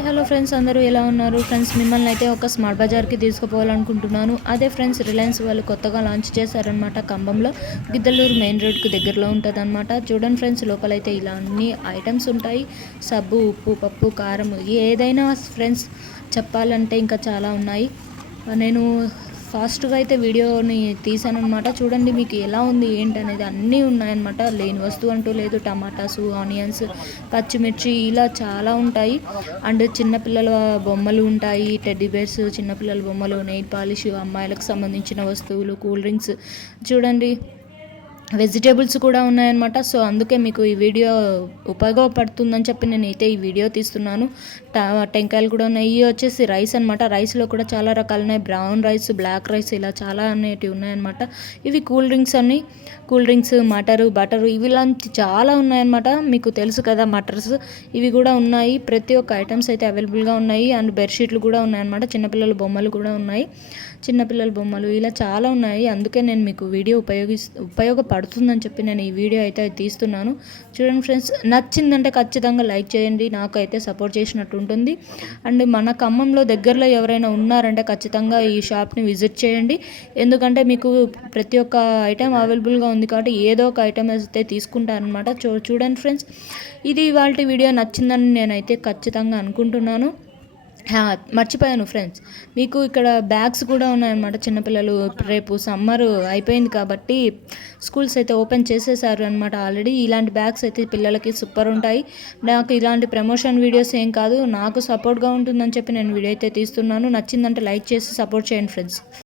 Hi hello friends, అందరూ ఎలా ఉన్నారు ఫ్రెండ్స్? మిమ్మల్ని అయితే ఒక స్మార్ట్ బజార్కి తీసుకుపోవాలనుకుంటున్నాను. అదే ఫ్రెండ్స్, రిలయన్స్ వాళ్ళు కొత్తగా లాంచ్ చేశారనమాట. ఖమ్మంలో గిద్దలూరు మెయిన్ రోడ్కి దగ్గరలో ఉంటుంది అనమాట. చూడండి ఫ్రెండ్స్, లోపలైతే ఇలా అన్ని ఐటమ్స్ ఉంటాయి. సబ్బు, ఉప్పు, పప్పు, కారం, ఏదైనా ఫ్రెండ్స్ చెప్పాలంటే ఇంకా చాలా ఉన్నాయి. నేను ఫాస్ట్గా అయితే వీడియోని తీసాను అనమాట. చూడండి మీకు ఎలా ఉంది ఏంటనేది అన్నీ ఉన్నాయన్నమాట. లేని వస్తువు అంటూ లేదు. టమాటాసు, ఆనియన్స్, పచ్చిమిర్చి ఇలా చాలా ఉంటాయి. అండ్ చిన్నపిల్లల బొమ్మలు ఉంటాయి, టెడ్డీ బేర్స్, చిన్నపిల్లల బొమ్మలు, నెయిల్ పాలిష్, అమ్మాయిలకు సంబంధించిన వస్తువులు, కూల్ డ్రింక్స్, చూడండి వెజిటేబుల్స్ కూడా ఉన్నాయన్నమాట. సో అందుకే మీకు ఈ వీడియో ఉపయోగపడుతుందని చెప్పి నేనైతే ఈ వీడియో తీస్తున్నాను. టెంకాయలు కూడా ఉన్నాయి. ఇవి వచ్చేసి రైస్ అనమాట. రైస్లో కూడా చాలా రకాలు ఉన్నాయి. బ్రౌన్ రైస్, బ్లాక్ రైస్, ఇలా చాలా అనేటివి ఉన్నాయన్నమాట. ఇవి కూల్ డ్రింక్స్ అన్ని, కూల్ డ్రింక్స్, బటరు ఇవి ఇలాంటి చాలా ఉన్నాయన్నమాట. మీకు తెలుసు కదా మటర్స్, ఇవి కూడా ఉన్నాయి. ప్రతి ఒక్క ఐటమ్స్ అయితే అవైలబుల్గా ఉన్నాయి. అండ్ బెడ్షీట్లు కూడా ఉన్నాయన్నమాట. చిన్నపిల్లల బొమ్మలు కూడా ఉన్నాయి. చిన్నపిల్లల బొమ్మలు ఇలా చాలా ఉన్నాయి. అందుకే నేను మీకు వీడియో ఉపయోగపడుతుందని చెప్పి నేను ఈ వీడియో అయితే తీస్తున్నాను. చూడండి ఫ్రెండ్స్, నచ్చిందంటే ఖచ్చితంగా లైక్ చేయండి. నాకైతే సపోర్ట్ చేసినట్టు ఉంటుంది. అండ్ మన ఖమ్మంలో దగ్గరలో ఎవరైనా ఉన్నారంటే ఖచ్చితంగా ఈ షాప్ని విజిట్ చేయండి. ఎందుకంటే మీకు ప్రతి ఒక్క ఐటెం అవైలబుల్గా ఉంది కాబట్టి ఏదో ఒక ఐటెం అయితే తీసుకుంటారనమాట. చూడండి ఫ్రెండ్స్, ఇది ఇవాళ వీడియో నచ్చిందని నేనైతే ఖచ్చితంగా అనుకుంటున్నాను. మర్చిపోయాను ఫ్రెండ్స్, మీకు ఇక్కడ బ్యాగ్స్ కూడా ఉన్నాయన్నమాట. చిన్నపిల్లలు రేపు సమ్మర్ అయిపోయింది కాబట్టి స్కూల్స్ అయితే ఓపెన్ చేసేసారు అనమాట ఆల్రెడీ. ఇలాంటి బ్యాగ్స్ అయితే పిల్లలకి సూపర్ ఉంటాయి. నాకు ఇలాంటి ప్రమోషన్ వీడియోస్ ఏం కాదు, నాకు సపోర్ట్గా ఉంటుందని చెప్పి నేను వీడియో అయితే తీస్తున్నాను. నచ్చిందంటే లైక్ చేసి సపోర్ట్ చేయండి ఫ్రెండ్స్.